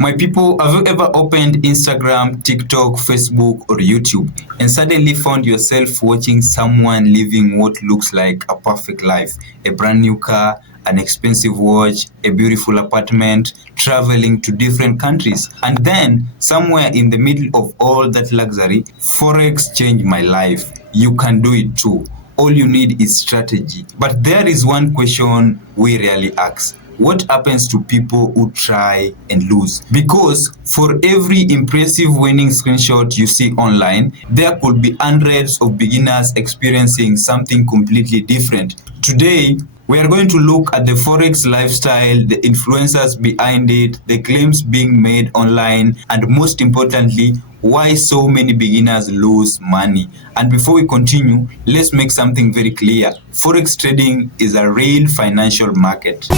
My people, have you ever opened Instagram, TikTok, Facebook, or YouTube and suddenly found yourself watching someone living what looks like a perfect life? A brand new car, an expensive watch, a beautiful apartment, traveling to different countries. And then, somewhere in the middle of all that luxury, Forex changed my life. You can do it too. All you need is strategy. But there is one question we rarely ask. What happens to people who try and lose? Because for every impressive winning screenshot you see online, there could be hundreds of beginners experiencing something completely different. Today, we are going to look at the Forex lifestyle, the influencers behind it, the claims being made online, and most importantly, why so many beginners lose money. And before we continue, let's make something very clear. Forex trading is a real financial market.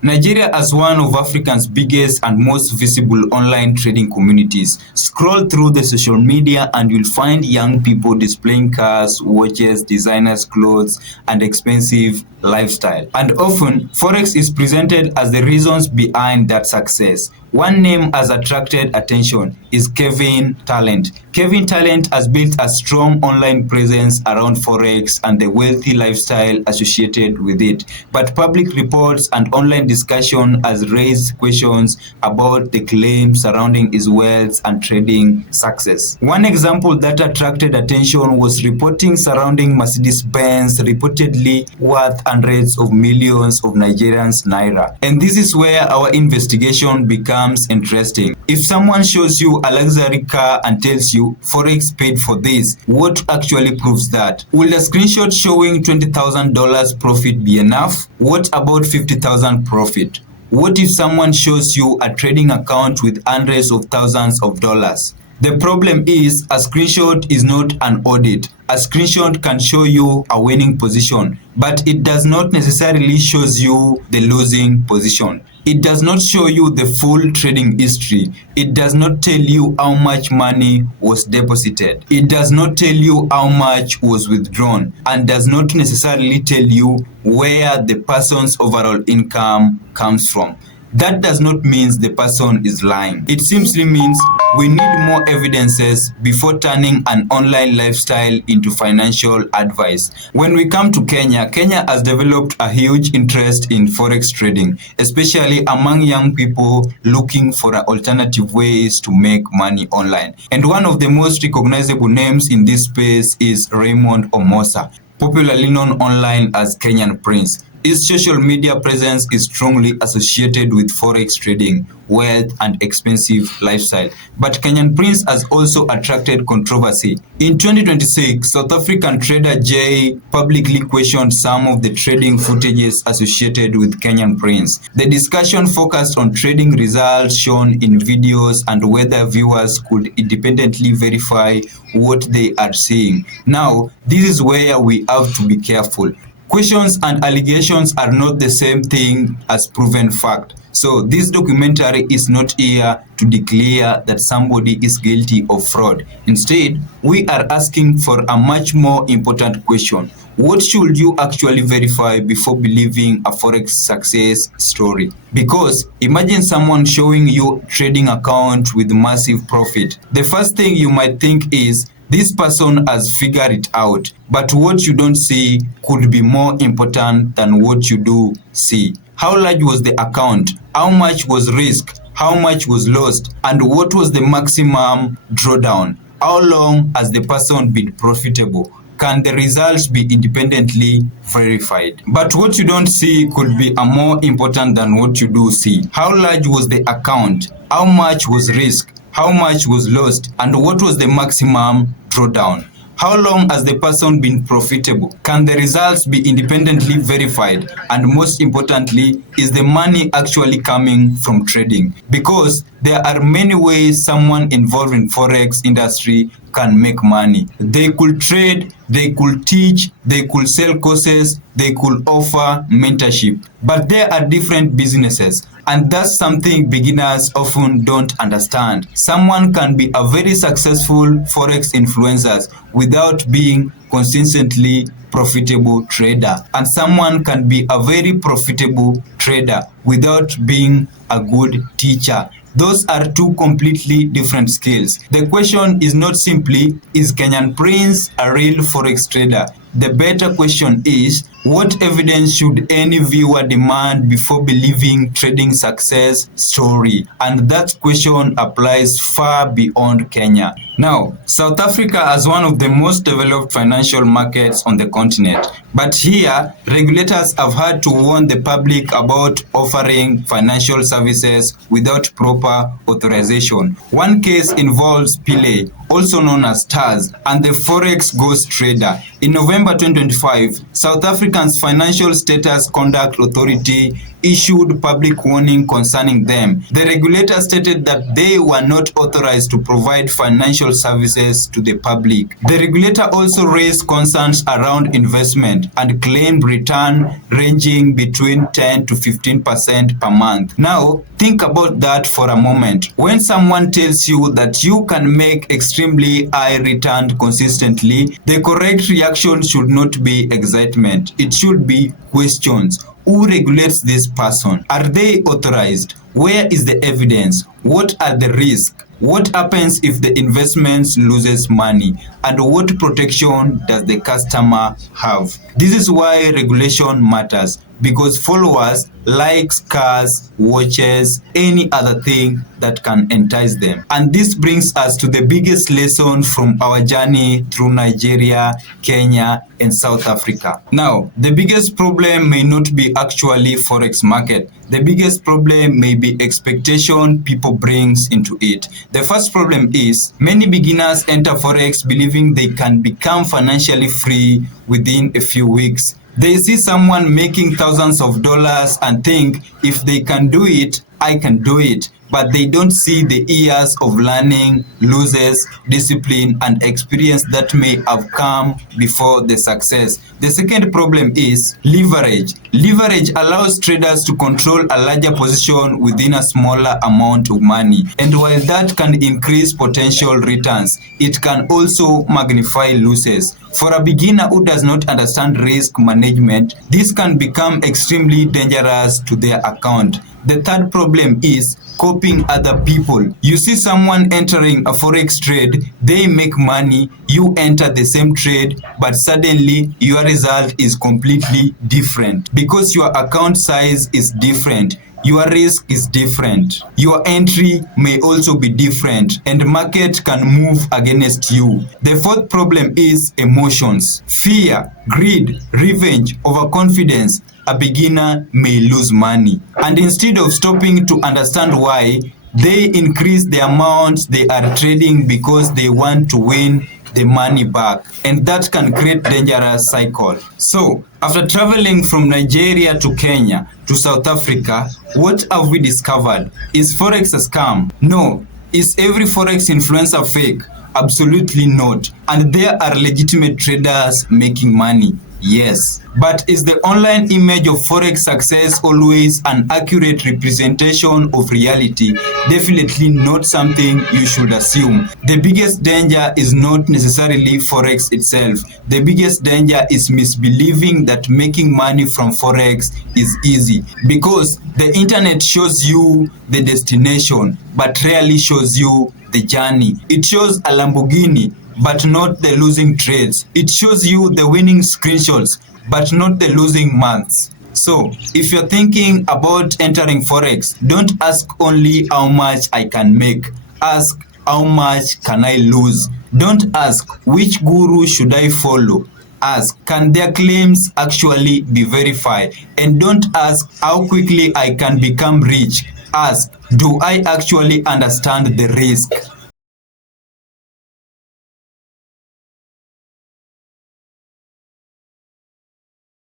Nigeria as one of Africa's biggest and most visible online trading communities. Scroll through the social media and you'll find young people displaying cars, watches, designers' clothes, and expensive lifestyle. And often, Forex is presented as the reasons behind that success. One name has attracted attention is Kelvin Talent. Kelvin Talent has built a strong online presence around Forex and the wealthy lifestyle associated with it. But public reports and online discussion has raised questions about the claims surrounding his wealth and trading success. One example that attracted attention was reporting surrounding Mercedes-Benz, reportedly worth hundreds of millions of Nigerians naira. And this is where our investigation becomes interesting. If someone shows you a luxury car and tells you Forex paid for this, what actually proves that? Will a screenshot showing $20,000 profit be enough? What about 50,000 profit? What if someone shows you a trading account with hundreds of thousands of dollars? The problem is a screenshot is not an audit. A screenshot can show you a winning position, but it does not necessarily shows you the losing position. It does not show you the full trading history. It does not tell you how much money was deposited. It does not tell you how much was withdrawn, and does not necessarily tell you where the person's overall income comes from. That does not mean the person is lying. It simply means we need more evidences before turning an online lifestyle into financial advice. When we come to Kenya, Kenya has developed a huge interest in Forex trading, especially among young people looking for alternative ways to make money online. And one of the most recognizable names in this space is Raymond Omosa, popularly known online as Kenyan Prince. His social media presence is strongly associated with Forex trading, wealth, and expensive lifestyle. But Kenyan Prince has also attracted controversy. In 2026, South African trader Jay publicly questioned some of the trading footages associated with Kenyan Prince. The discussion focused on trading results shown in videos and whether viewers could independently verify what they are seeing. Now, this is where we have to be careful. Questions and allegations are not the same thing as proven fact. So this documentary is not here to declare that somebody is guilty of fraud. Instead, we are asking for a much more important question. What should you actually verify before believing a Forex success story? Because imagine someone showing you a trading account with massive profit. The first thing you might think is, this person has figured it out, but what you don't see could be more important than what you do see. How large was the account? How much was risk? How much was lost? And what was the maximum drawdown? How long has the person been profitable? Can the results be independently verified? But what you don't see could be more important than what you do see. How large was the account? How much was risk? How much was lost? And what was the maximum drawdown? How long has the person been profitable? Can the results be independently verified? And most importantly, is the money actually coming from trading? Because there are many ways someone involved in Forex industry can make money. They could trade, they could teach, they could sell courses, they could offer mentorship. But there are different businesses. And that's something beginners often don't understand. Someone can be a very successful Forex influencer without being consistently profitable trader, and someone can be a very profitable trader without being a good teacher. Those are two completely different skills. The question is not simply, is Kenyan Prince a real Forex trader? The better question is, what evidence should any viewer demand before believing trading success story? And that question applies far beyond Kenya. Now, South Africa as one of the most developed financial markets on the continent. But here, regulators have had to warn the public about offering financial services without proper authorization. One case involves Pillay, also known as TAS, and the Forex Ghost Trader. In November 2025, South Africa's Financial Status Conduct Authority issued public warning concerning them. The regulator stated that they were not authorized to provide financial services to the public. The regulator also raised concerns around investment and claimed return ranging between 10 to 15% per month. Now, think about that for a moment. When someone tells you that you can make extremely high return consistently, the correct reaction should not be excitement. It should be questions. Who regulates this person? Are they authorized? Where is the evidence? What are the risks? What happens if the investment loses money? And what protection does the customer have? This is why regulation matters, because followers like cars, watches, any other thing that can entice them. And this brings us to the biggest lesson from our journey through Nigeria, Kenya, and South Africa. Now, the biggest problem may not be actually Forex market. The biggest problem may be expectation people brings into it. The first problem is many beginners enter Forex believing they can become financially free within a few weeks. They see someone making thousands of dollars and think, if they can do it, I can do it. But they don't see the years of learning, losses, discipline, and experience that may have come before the success. The second problem is leverage. Leverage allows traders to control a larger position within a smaller amount of money. And while that can increase potential returns, it can also magnify losses. For a beginner who does not understand risk management, this can become extremely dangerous to their account. The third problem is copying other people. You see someone entering a Forex trade, they make money, you enter the same trade, but suddenly your result is completely different. Because your account size is different, your risk is different. Your entry may also be different, and market can move against you. The fourth problem is emotions. Fear, greed, revenge, overconfidence. A beginner may lose money. And instead of stopping to understand why, they increase the amount they are trading because they want to win the money back, and that can create dangerous cycle. So, after traveling from Nigeria to Kenya to South Africa, what have we discovered? Is Forex a scam? No. Is every Forex influencer fake? Absolutely not. And there are legitimate traders making money. Yes. But is the online image of Forex success always an accurate representation of reality? Definitely not something you should assume. The biggest danger is not necessarily Forex itself. The biggest danger is misbelieving that making money from Forex is easy, because the internet shows you the destination but rarely shows you the journey. It shows a Lamborghini but not the losing trades. It shows you the winning screenshots but not the losing months. So, if you're thinking about entering Forex, don't ask only how much I can make. Ask how much can I lose. Don't ask which guru should I follow. Ask, can their claims actually be verified? And don't ask how quickly I can become rich. Ask, do I actually understand the risk?